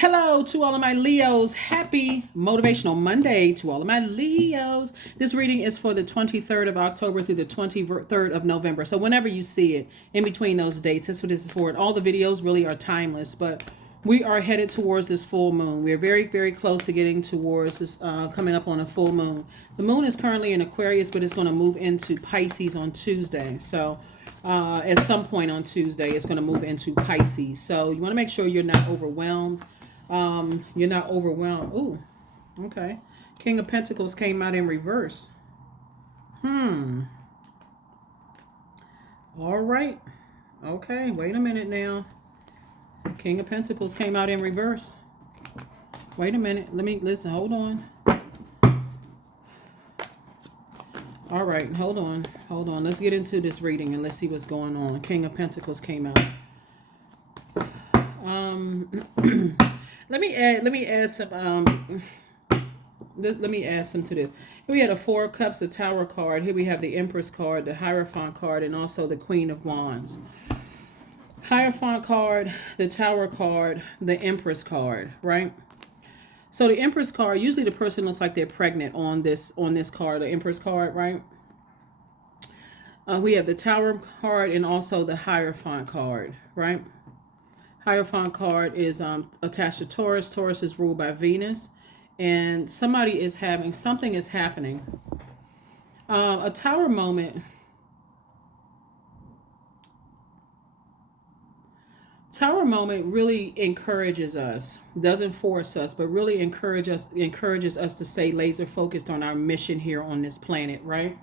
Hello to all of my Leos. Happy Motivational Monday to all of my Leos. This reading is for the 23rd of October through the 23rd of November. So whenever you see it in between those dates, that's what this is for. And all the videos really are timeless, but we are headed towards this full moon. We're very, very close to getting towards this, coming up on a full moon. The moon is currently in Aquarius, but it's going to move into Pisces on Tuesday. So at some point on Tuesday, it's going to move into Pisces. So you want to make sure you're not overwhelmed. You're not overwhelmed. Ooh, okay. King of Pentacles came out in reverse. All right. Okay, wait a minute now. King of Pentacles came out in reverse. Wait a minute. Listen, hold on. All right, hold on. Let's get into this reading and let's see what's going on. King of Pentacles came out. Let me add some to this. Here we had a Four of Cups, the Tower card. Here we have the Empress card, the Hierophant card, and also the Queen of Wands. Hierophant card, the Tower card, the Empress card, right? So the Empress card, usually the person looks like they're pregnant on this card, the Empress card, right? We have the Tower card and also the Hierophant card, right? Hierophant card is attached to Taurus. Taurus is ruled by Venus. And something is happening. A Tower moment. Tower moment really encourages us, doesn't force us, but really encourages us to stay laser focused on our mission here on this planet, right?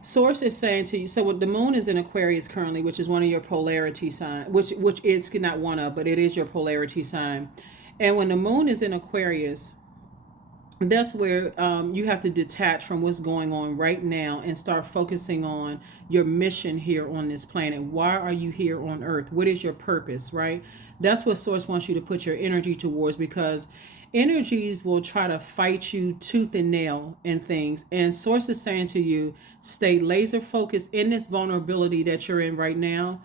Source is saying to you, so the moon is in Aquarius currently, which is one of your polarity signs, which is not one of, but it is your polarity sign. And when the moon is in Aquarius, that's where you have to detach from what's going on right now and start focusing on your mission here on this planet. Why are you here on Earth? What is your purpose, right? That's what Source wants you to put your energy towards, because energies will try to fight you tooth and nail and things. And Source is saying to you, stay laser focused in this vulnerability that you're in right now.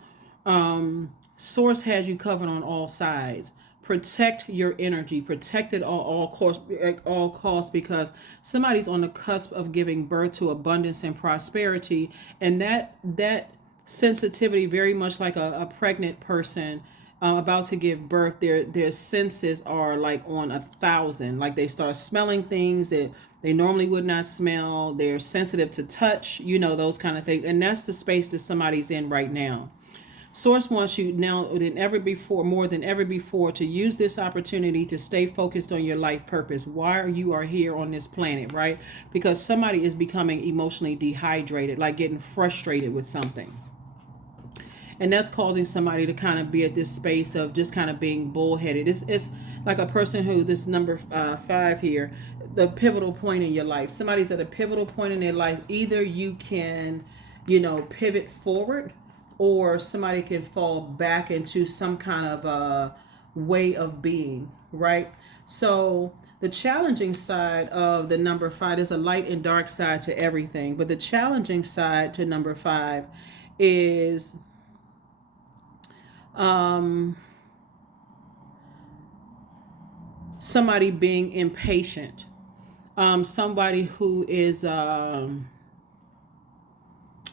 Source has you covered on all sides. Protect your energy. Protect it at all costs, because somebody's on the cusp of giving birth to abundance and prosperity. And that sensitivity, very much like a pregnant person about to give birth, their senses are like on 1,000. Like they start smelling things that they normally would not smell. They're sensitive to touch, those kind of things. And that's the space that somebody's in right now. Source wants you now more than ever before, to use this opportunity to stay focused on your life purpose. Why you are here on this planet, right? Because somebody is becoming emotionally dehydrated, like getting frustrated with something. And that's causing somebody to kind of be at this space of just kind of being bullheaded. It's like a person who, this number 5 here, the pivotal point in your life. Somebody's at a pivotal point in their life. Either you can, pivot forward, or somebody can fall back into some kind of way of being, right? So the challenging side of the number 5, there's a light and dark side to everything. But the challenging side to number 5 is somebody being impatient, somebody who is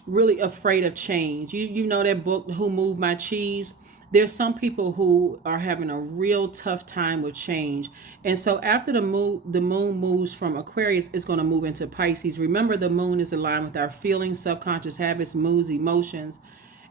really afraid of change. You know that book, Who Moved My Cheese? There's some people who are having a real tough time with change. And so after the moon moves from Aquarius, it's going to move into Pisces. Remember, the moon is aligned with our feelings, subconscious habits, moods, emotions,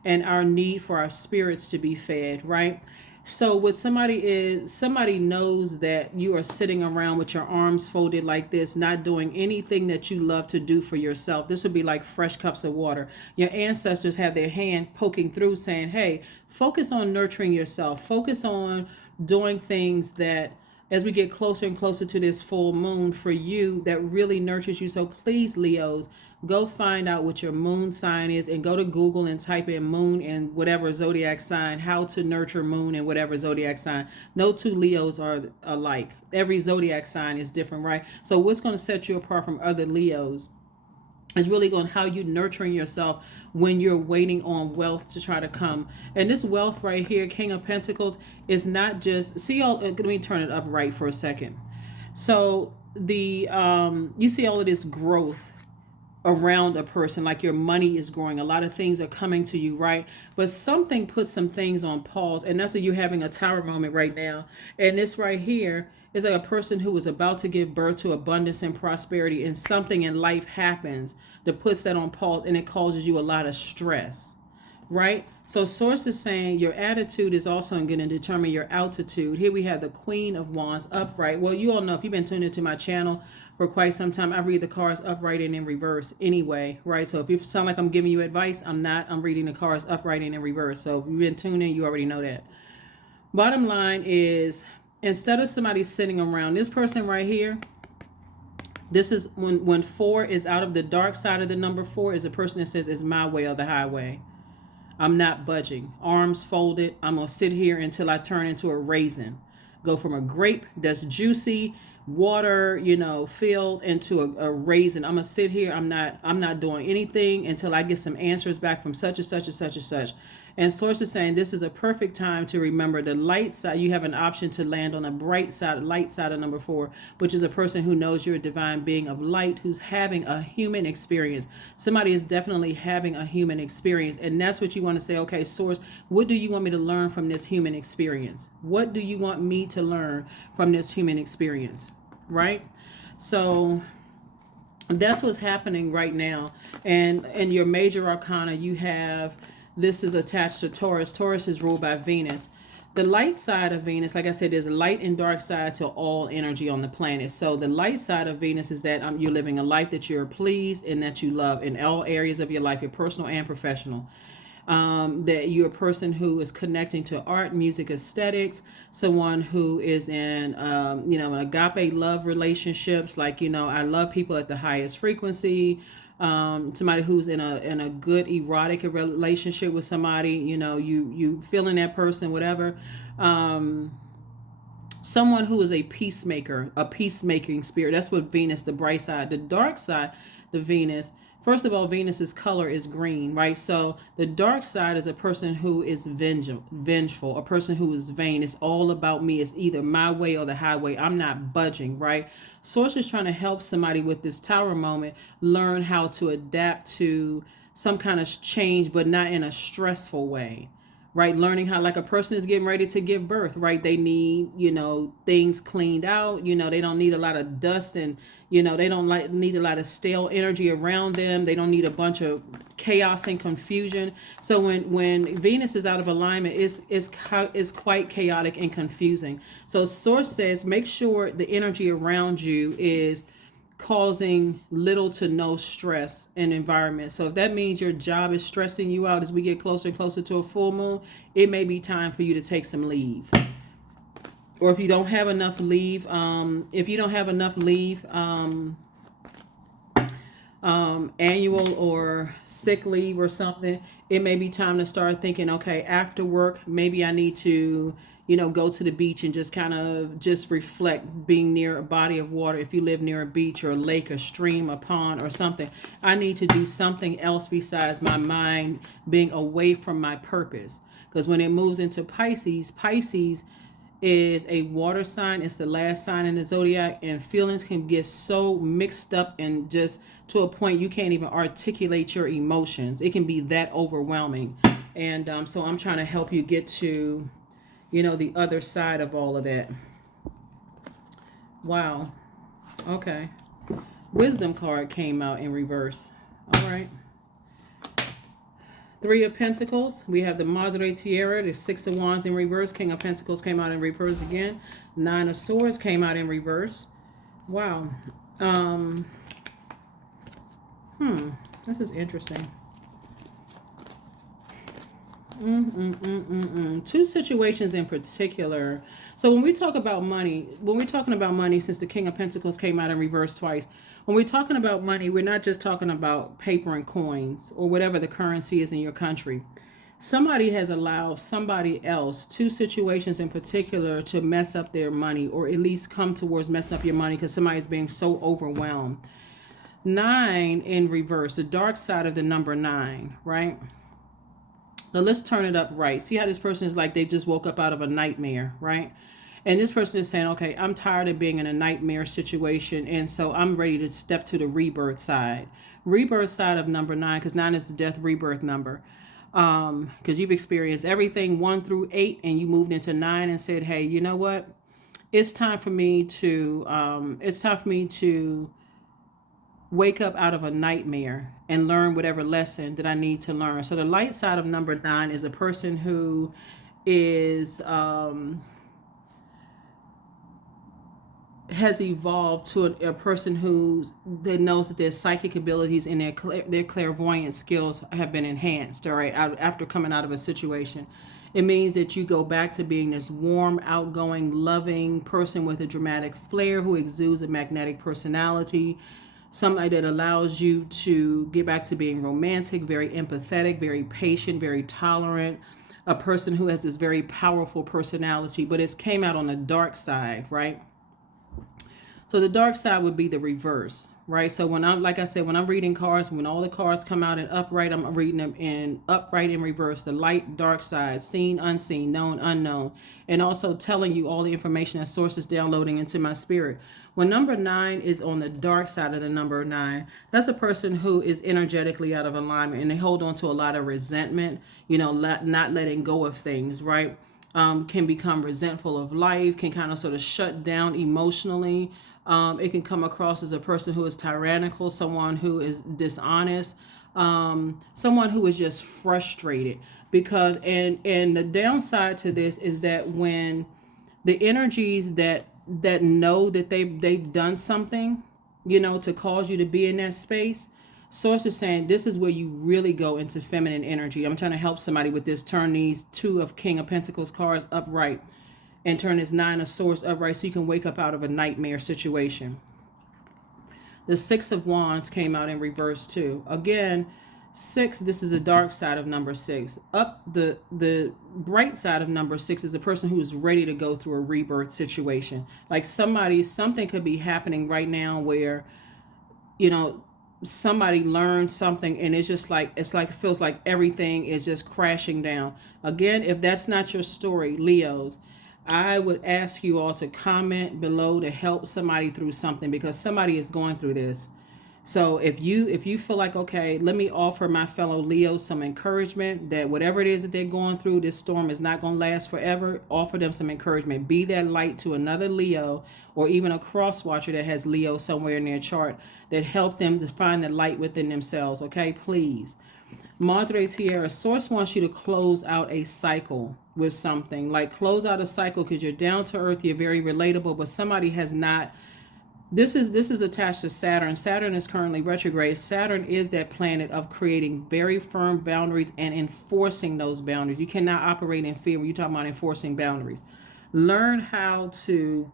and our need for our spirits to be fed, right? So what somebody knows that you are sitting around with your arms folded like this, not doing anything that you love to do for yourself. This would be like fresh cups of water. Your ancestors have their hand poking through saying, hey, focus on nurturing yourself. Focus on doing things that, as we get closer and closer to this full moon for you, that really nurtures you. So please, Leos, go find out what your moon sign is and go to Google and type in moon and whatever zodiac sign, how to nurture moon and whatever zodiac sign. No two Leos are alike. Every zodiac sign is different, right? So what's going to set you apart from other Leos It's really going how you nurturing yourself when you're waiting on wealth to try to come. And this wealth right here, King of Pentacles, is not just, see all, let me turn it up right for a second. So the you see all of this growth around a person, like your money is growing, a lot of things are coming to you, right? But something puts some things on pause, and that's what you're having a tower moment right now. And this right here is like a person who is about to give birth to abundance and prosperity, and something in life happens that puts that on pause, and it causes you a lot of stress, right? So source is saying your attitude is also going to determine your altitude. Here we have the Queen of Wands upright. Well, you all know, if you've been tuned into my channel for quite some time, I read the cards upright and in reverse anyway, right? So if you sound like I'm giving you advice, I'm not. I'm reading the cards upright and in reverse. So if you've been tuned in, you already know that. Bottom line is, instead of somebody sitting around, this person right here, this is when 4 is out of the dark side of the number 4, is a person that says it's my way or the highway. I'm not budging. Arms folded. I'm going to sit here until I turn into a raisin. Go from a grape that's juicy, water, filled, into a raisin. I'm going to sit here. I'm not doing anything until I get some answers back from such and such and such and such. And source is saying this is a perfect time to remember the light side. You have an option to land on a bright side, light side of number 4, which is a person who knows you're a divine being of light, who's having a human experience. Somebody is definitely having a human experience. And that's what you want to say, okay, source, what do you want me to learn from this human experience? What do you want me to learn from this human experience? Right? So that's what's happening right now. And in your major arcana, you have, this is attached to Taurus. Taurus is ruled by Venus. The light side of Venus, like I said, there's a light and dark side to all energy on the planet. So the light side of Venus is that you're living a life that you're pleased and that you love in all areas of your life, your personal and professional. That you're a person who is connecting to art, music, aesthetics, someone who is in, an agape love relationships. Like, I love people at the highest frequency. Somebody who's in a good erotic relationship with somebody, you feeling that person, whatever. Someone who is a peacemaker, a peacemaking spirit. That's what Venus, the bright side. The dark side, the Venus. First of all, Venus's color is green, right? So the dark side is a person who is vengeful, a person who is vain. It's all about me. It's either my way or the highway. I'm not budging, right? Source is trying to help somebody with this tower moment learn how to adapt to some kind of change, but not in a stressful way. Right, learning how, like a person is getting ready to give birth, right? They need, things cleaned out. They don't need a lot of dust, and they don't need a lot of stale energy around them. They don't need a bunch of chaos and confusion. So when Venus is out of alignment, it's quite chaotic and confusing. So source says make sure the energy around you is causing little to no stress in environment. So if that means your job is stressing you out as we get closer and closer to a full moon, it may be time for you to take some leave. Or if you don't have enough leave, annual or sick leave or something, it may be time to start thinking, okay, after work, maybe I need to go to the beach and just kind of just reflect, being near a body of water. If you live near a beach or a lake, a stream, a pond or something, I need to do something else besides my mind being away from my purpose. Because when it moves into Pisces is a water sign. It's the last sign in the zodiac, and feelings can get so mixed up and just to a point you can't even articulate your emotions. It can be that overwhelming. And so I'm trying to help you get to the other side of all of that. Wow. Okay. Wisdom card came out in reverse. All right. 3 of Pentacles. We have the Madre Tiara, the 6 of Wands in reverse. King of Pentacles came out in reverse again. 9 of Swords came out in reverse. Wow. This is interesting. Two situations in particular. So when we talk about money, since the King of Pentacles came out in reverse twice, when we're talking about money, we're not just talking about paper and coins or whatever the currency is in your country. Somebody has allowed somebody else, two situations in particular, to mess up their money, or at least come towards messing up your money because somebody's being so overwhelmed. 9 in reverse, the dark side of the number 9, right? So let's turn it up right. See how this person is like they just woke up out of a nightmare, right? And this person is saying, okay, I'm tired of being in a nightmare situation. And so I'm ready to step to the rebirth side. Rebirth side of number 9, because 9 is the death rebirth number. Because you've experienced everything 1 through 8, and you moved into 9 and said, hey, you know what? It's time for me to wake up out of a nightmare and learn whatever lesson that I need to learn. So the light side of number 9 is a person who is has evolved to a person that knows that their psychic abilities and their clairvoyant skills have been enhanced, all right, after coming out of a situation. It means that you go back to being this warm, outgoing, loving person with a dramatic flair who exudes a magnetic personality, somebody that allows you to get back to being romantic, very empathetic, very patient, very tolerant, a person who has this very powerful personality, but it's came out on the dark side, right? So the dark side would be the reverse, right? So when like I said, when I'm reading cards, when all the cards come out in upright, I'm reading them in upright in reverse, the light, dark side, seen, unseen, known, unknown, and also telling you all the information that source is downloading into my spirit. When number 9 is on the dark side of the number 9, that's a person who is energetically out of alignment, and they hold on to a lot of resentment, not letting go of things, right? Can become resentful of life, can kind of sort of shut down emotionally. It can come across as a person who is tyrannical, someone who is dishonest, someone who is just frustrated. Because and the downside to this is that when the energies that know that they've done something, to cause you to be in that space, Source is saying this is where you really go into feminine energy. I'm trying to help somebody with this. Turn these 2 of King of Pentacles cards upright and turn this 9 of Swords upright so you can wake up out of a nightmare situation. The 6 of Wands came out in reverse too. Again, 6, this is the dark side of number 6. Up the bright side of number 6 is the person who is ready to go through a rebirth situation. Like something could be happening right now where, somebody learns something and it's like it feels like everything is just crashing down. Again, if that's not your story, Leos, I would ask you all to comment below to help somebody through something, because somebody is going through this. So if you feel like, okay, let me offer my fellow Leos some encouragement that whatever it is that they're going through, this storm is not going to last forever. Offer them some encouragement. Be that light to another Leo, or even a cross watcher that has Leo somewhere in their chart, that help them to find the light within themselves. Okay, please. Madre Tierra, Source wants you to close out a cycle with something. Like close out a cycle because you're down to earth, you're very relatable, but somebody has not. This is attached to Saturn. Saturn is currently retrograde. Saturn is that planet of creating very firm boundaries and enforcing those boundaries. You cannot operate in fear when you're talking about enforcing boundaries. Learn how to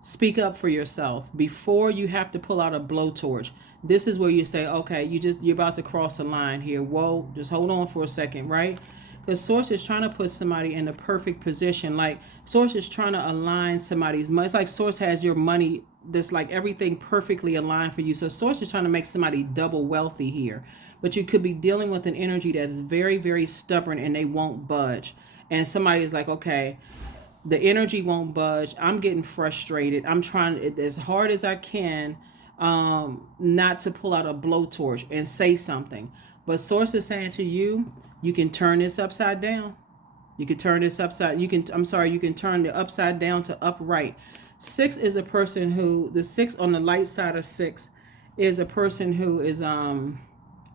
speak up for yourself before you have to pull out a blowtorch. This is where you say, okay, you're about to cross a line here. Whoa, just hold on for a second, right? Because Source is trying to put somebody in the perfect position. Like Source is trying to align somebody's money. It's like Source has your money, that's like everything perfectly aligned for you. So Source is trying to make somebody double wealthy here. But you could be dealing with an energy that is very, very stubborn and they won't budge. And somebody is like, okay, the energy won't budge. I'm getting frustrated. I'm trying as hard as I can not to pull out a blowtorch and say something. But Source is saying to you, you can turn this upside down. You can turn this upside. You can turn the upside down to upright. 6 is a person who, the 6 on the light side of 6 is a person who is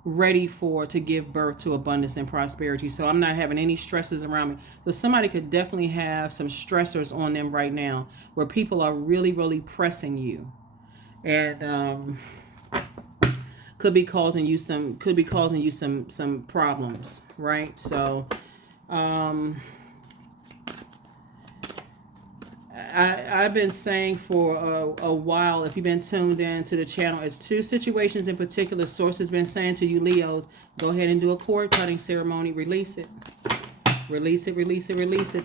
ready to give birth to abundance and prosperity. So I'm not having any stresses around me. So somebody could definitely have some stressors on them right now where people are really, really pressing you. And could be causing you some problems, right? So I've been saying for a while, if you've been tuned in to the channel, it's 2 situations in particular Source has been saying to you Leos, go ahead and do a cord cutting ceremony, release it,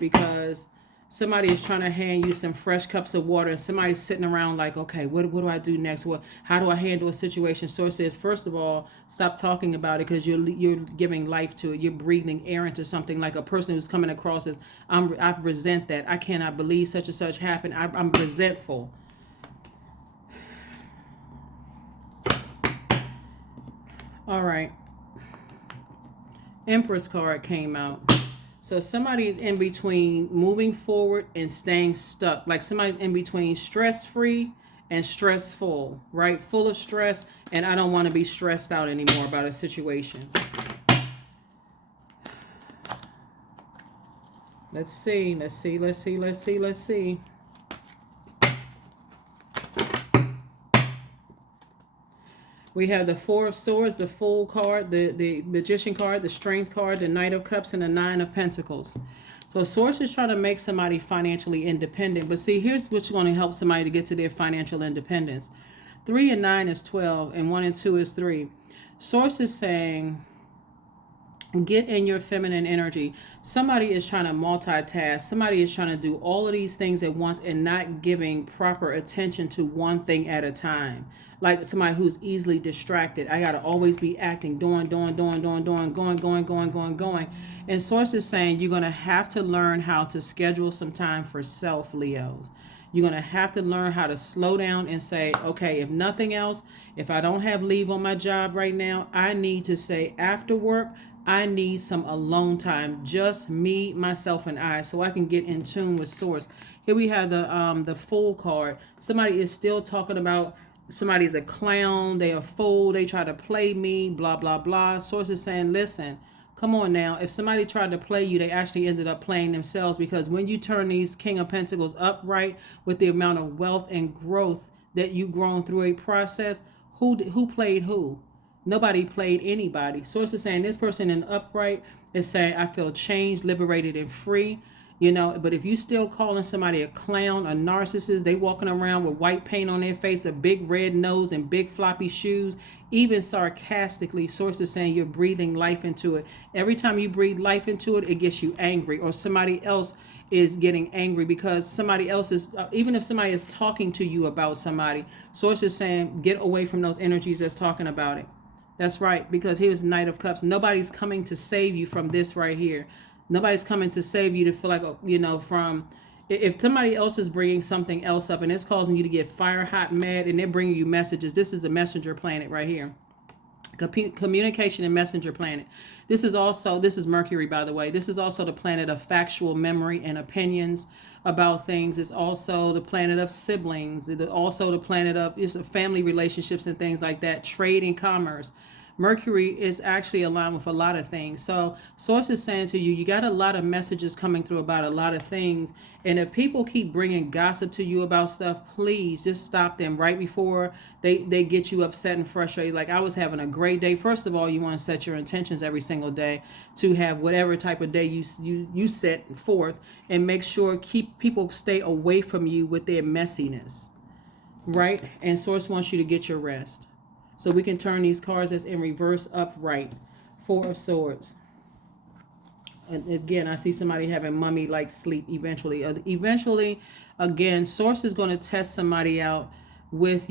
because Somebody is trying to hand you some fresh cups of water, and somebody's sitting around like, okay, what do I do next? How do I handle a situation? Source says, first of all, stop talking about it, because you're giving life to it. You're breathing air into something. Like a person who's coming across as, I resent that. I cannot believe such and such happened. I'm resentful. All right. Empress card came out. So somebody's in between moving forward and staying stuck. Like somebody's in between stress-free and stressful, right? Full of stress, and I don't want to be stressed out anymore about a situation. Let's see. We have the Four of Swords, the Fool card, the Magician card, the Strength card, the Knight of Cups, and the Nine of Pentacles. So Source is trying to make somebody financially independent. But see, here's what's going to help somebody to get to their financial independence. 3 and 9 is 12, and 1 and 2 is 3. Source is saying, get in your feminine energy. Somebody is trying to multitask. Somebody is trying to do all of these things at once and not giving proper attention to one thing at a time. Like somebody who's easily distracted. I got to always be acting, doing, going. And Source is saying you're going to have to learn how to schedule some time for self, Leos. You're going to have to learn how to slow down and say, okay, if nothing else, if I don't have leave on my job right now, I need to say after work, I need some alone time, just me, myself, and I, so I can get in tune with Source. Here we have the Fool card. Somebody is still talking about somebody's a clown, they a fool, they try to play me, blah, blah, blah. Source is saying, listen, come on now. If somebody tried to play you, they actually ended up playing themselves, because when you turn these King of Pentacles upright with the amount of wealth and growth that you've grown through a process, who played who? Nobody played anybody. Source is saying this person in upright is saying, I feel changed, liberated, and free. But if you still calling somebody a clown, a narcissist, they walking around with white paint on their face, a big red nose, and big floppy shoes, even sarcastically, Source is saying you're breathing life into it. Every time you breathe life into it, it gets you angry, or somebody else is getting angry because somebody else is, even if somebody is talking to you about somebody, Source is saying get away from those energies that's talking about it. That's right, because here's Knight of Cups. Nobody's coming to save you from this right here. Nobody's coming to save you to feel like, from, if somebody else is bringing something else up and it's causing you to get fire hot mad and they're bringing you messages. This is the messenger planet right here. Communication and messenger planet. This is Mercury, by the way. This is also the planet of factual memory and opinions about things. It's also the planet of siblings. It's also the planet of family relationships and things like that. Trade and commerce. Mercury is actually aligned with a lot of things. So Source is saying to you, you got a lot of messages coming through about a lot of things. And if people keep bringing gossip to you about stuff, please just stop them right before they get you upset and frustrated. Like, I was having a great day. First of all, you want to set your intentions every single day to have whatever type of day you set forth, and make sure people stay away from you with their messiness, right? And Source wants you to get your rest. So we can turn these cards as in reverse upright. Four of Swords. And again, I see somebody having mummy-like sleep eventually. Eventually, again, Source is going to test somebody out with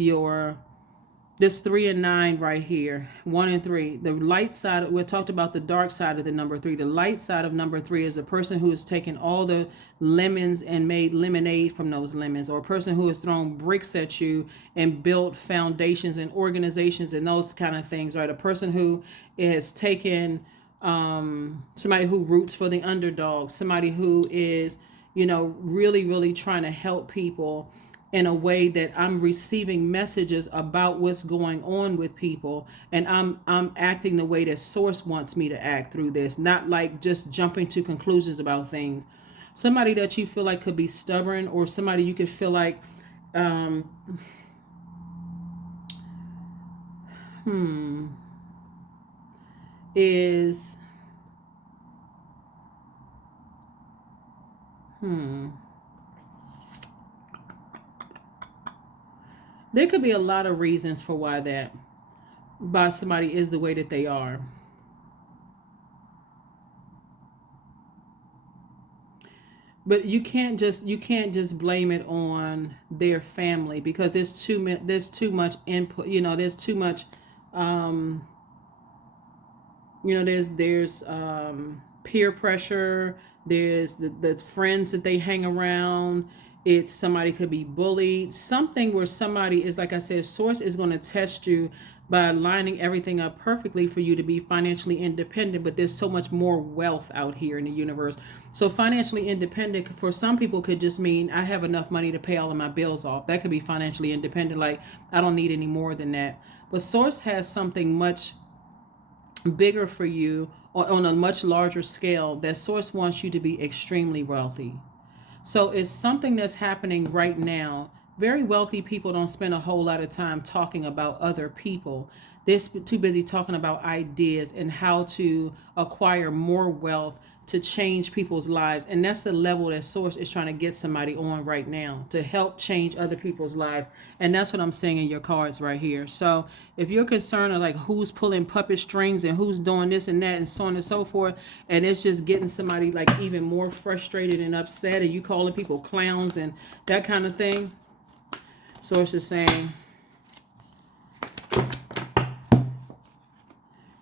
this 3 and 9 right here. 1 and 3. The light side, we talked about the dark side of the number 3. The light side of number 3 is a person who has taken all the lemons and made lemonade from those lemons, or a person who has thrown bricks at you and built foundations and organizations and those kind of things, right? A person who has taken somebody who roots for the underdog, somebody who is, really, really trying to help people in a way that I'm receiving messages about what's going on with people, and I'm acting the way that Source wants me to act through this, not like just jumping to conclusions about things. Somebody that you feel like could be stubborn, or somebody you could feel like is there could be a lot of reasons for why somebody is the way that they are. But you can't just blame it on their family, because there's too much input. There's too much. Um, there's peer pressure. There's the friends that they hang around. It's somebody could be bullied. Something where somebody is, like I said, source is going to test you by lining everything up perfectly for you to be financially independent. But there's so much more wealth out here in the universe. So financially independent for some people could just mean I have enough money to pay all of my bills off. That could be financially independent. Like, I don't need any more than that. But source has something much bigger for you, or on a much larger scale, that source wants you to be extremely wealthy. So it's something that's happening right now. Very wealthy people don't spend a whole lot of time talking about other people. They're too busy talking about ideas and how to acquire more wealth to change people's lives. And that's the level that source is trying to get somebody on right now, to help change other people's lives. And that's what I'm seeing in your cards right here. So if you're concerned of like who's pulling puppet strings and who's doing this and that and so on and so forth, and it's just getting somebody like even more frustrated and upset, and you calling people clowns and that kind of thing, source is saying,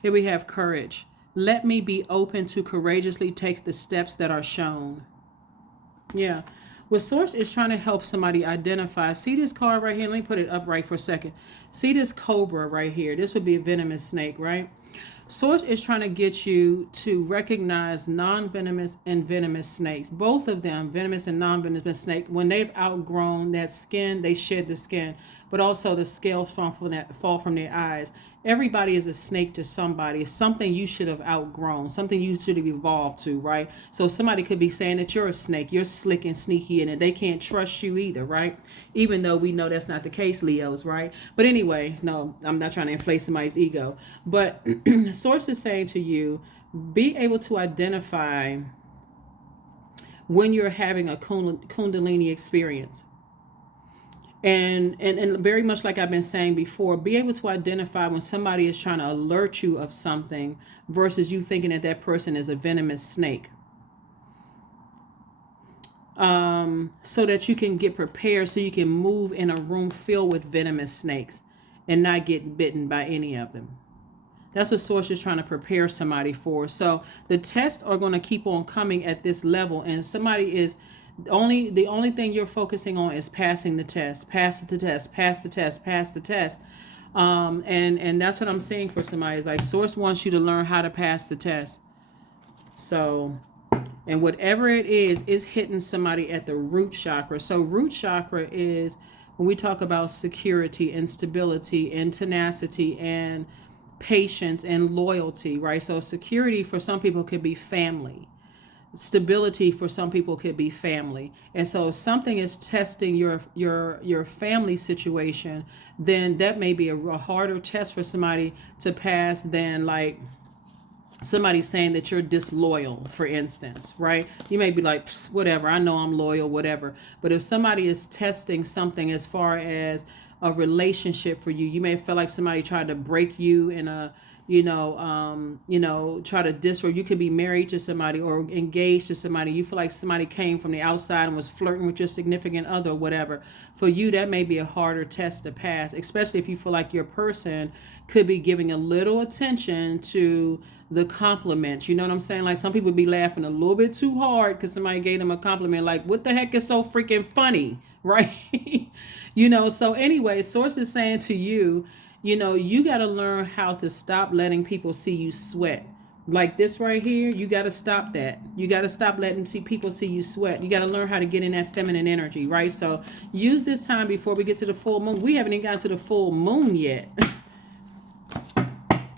here we have courage. Let me be open to courageously take the steps that are shown. Yeah. What source is trying to help somebody identify. See this card right here? Let me put it up right for a second. See this cobra right here? This would be a venomous snake, right? Source is trying to get you to recognize non-venomous and venomous snakes. Both of them, venomous and non-venomous snake, when they've outgrown that skin, they shed the skin. But also the scales fall from their eyes. Everybody is a snake to somebody. It's something you should have outgrown, something you should have evolved to, right? So somebody could be saying that you're a snake, you're slick and sneaky, and that they can't trust you either, right? Even though we know that's not the case, Leos, right? But anyway, no, I'm not trying to inflate somebody's ego. But source is saying to you, be able to identify when you're having a kundalini experience. And very much like I've been saying before, be able to identify when somebody is trying to alert you of something versus you thinking that that person is a venomous snake. So that you can get prepared, so you can move in a room filled with venomous snakes and not get bitten by any of them. That's what source is trying to prepare somebody for. So the tests are going to keep on coming at this level, and somebody is the only thing you're focusing on is passing the test, pass the test, pass the test, pass the test. And that's what I'm saying for somebody, is like source wants you to learn how to pass the test. So, and whatever it is hitting somebody at the root chakra. So root chakra is when we talk about security and stability and tenacity and patience and loyalty, right? So security for some people could be family. Stability for some people could be family. And so if something is testing your family situation, then that may be a harder test for somebody to pass than like somebody saying that you're disloyal, for instance, right? You may be like, whatever, I know I'm loyal, whatever. But if somebody is testing something as far as a relationship for you, you may feel like somebody tried to break you in a try to or you could be married to somebody or engaged to somebody. You feel like somebody came from the outside and was flirting with your significant other or whatever. For you, that may be a harder test to pass, especially if you feel like your person could be giving a little attention to the compliments. You know what I'm saying? Like some people be laughing a little bit too hard because somebody gave them a compliment. Like, what the heck is so freaking funny, right? So anyway, source is saying to you, you got to learn how to stop letting people see you sweat. Like this right here, you got to stop that. You got to stop letting people see you sweat. You got to learn how to get in that feminine energy, right? So use this time before we get to the full moon. We haven't even gotten to the full moon yet.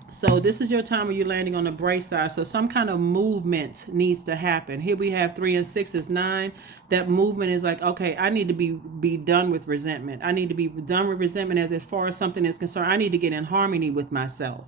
So this is your time where you're landing on the bright side. So some kind of movement needs to happen. Here we have 3 and 6 is 9. That movement is like, okay, I need to be done with resentment. I need to be done with resentment as far as something is concerned. I need to get in harmony with myself,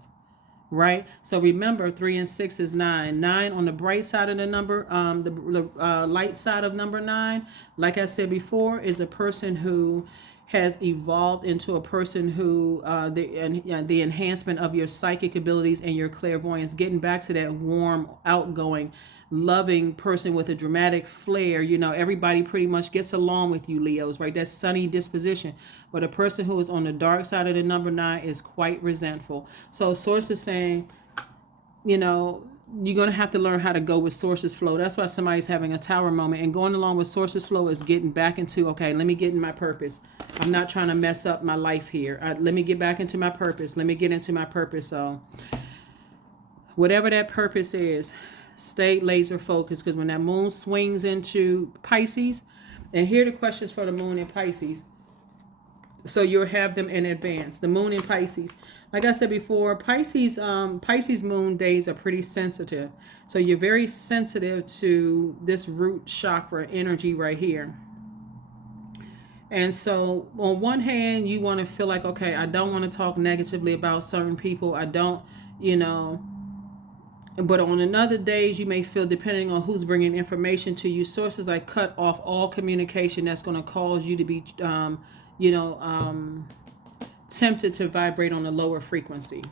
right? So remember, 3 and 6 is 9. 9 on the bright side of the number, the light side of number 9, like I said before, is a person who has evolved into a person who the enhancement of your psychic abilities and your clairvoyance, getting back to that warm, outgoing, loving person with a dramatic flair. You know, everybody pretty much gets along with you, Leos, right? That's sunny disposition. But a person who is on the dark side of the number 9 is quite resentful. So source is saying, you know, you're going to have to learn how to go with source's flow. That's why somebody's having a tower moment. And going along with source's flow is getting back into, okay, let me get in my purpose. I'm not trying to mess up my life here. Let me get back into my purpose. Let me get into my purpose. So whatever that purpose is, stay laser focused, because when that moon swings into Pisces, and here are the questions for the moon in Pisces, so you'll have them in advance. The moon in Pisces, like I said before, Pisces moon days are pretty sensitive. So you're very sensitive to this root chakra energy right here. And so on one hand, you want to feel like, okay, I don't want to talk negatively about certain people. I don't, you know, but on another days, you may feel, depending on who's bringing information to you, sources like cut off all communication that's going to cause you to be, tempted to vibrate on a lower frequency.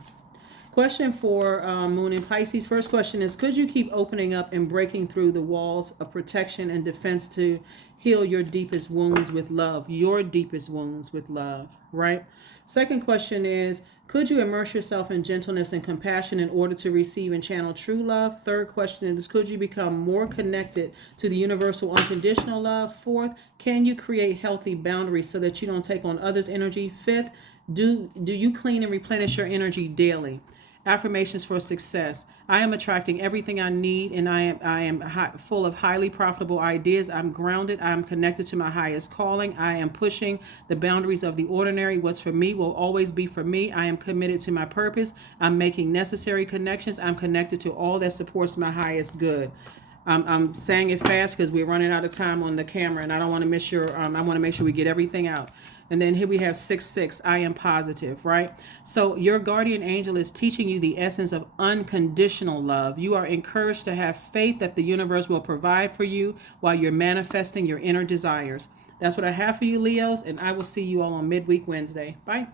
Question for Moon in Pisces. First question is, could you keep opening up and breaking through the walls of protection and defense to heal your deepest wounds with love? Your deepest wounds with love, right? Second question is, could you immerse yourself in gentleness and compassion in order to receive and channel true love? Third question is, could you become more connected to the universal unconditional love? Fourth, can you create healthy boundaries so that you don't take on others' energy? Fifth, do you clean and replenish your energy daily? Affirmations for success. I am attracting everything I need, and I am full of highly profitable ideas. I'm grounded. I am connected to my highest calling. I am pushing the boundaries of the ordinary. What's for me will always be for me. I am committed to my purpose. I'm making necessary connections. I'm connected to all that supports my highest good. I'm saying it fast because we're running out of time on the camera, and I don't want to miss your. I want to make sure we get everything out. And then here we have 6-6, I am positive, right? So your guardian angel is teaching you the essence of unconditional love. You are encouraged to have faith that the universe will provide for you while you're manifesting your inner desires. That's what I have for you, Leos, and I will see you all on Midweek Wednesday. Bye.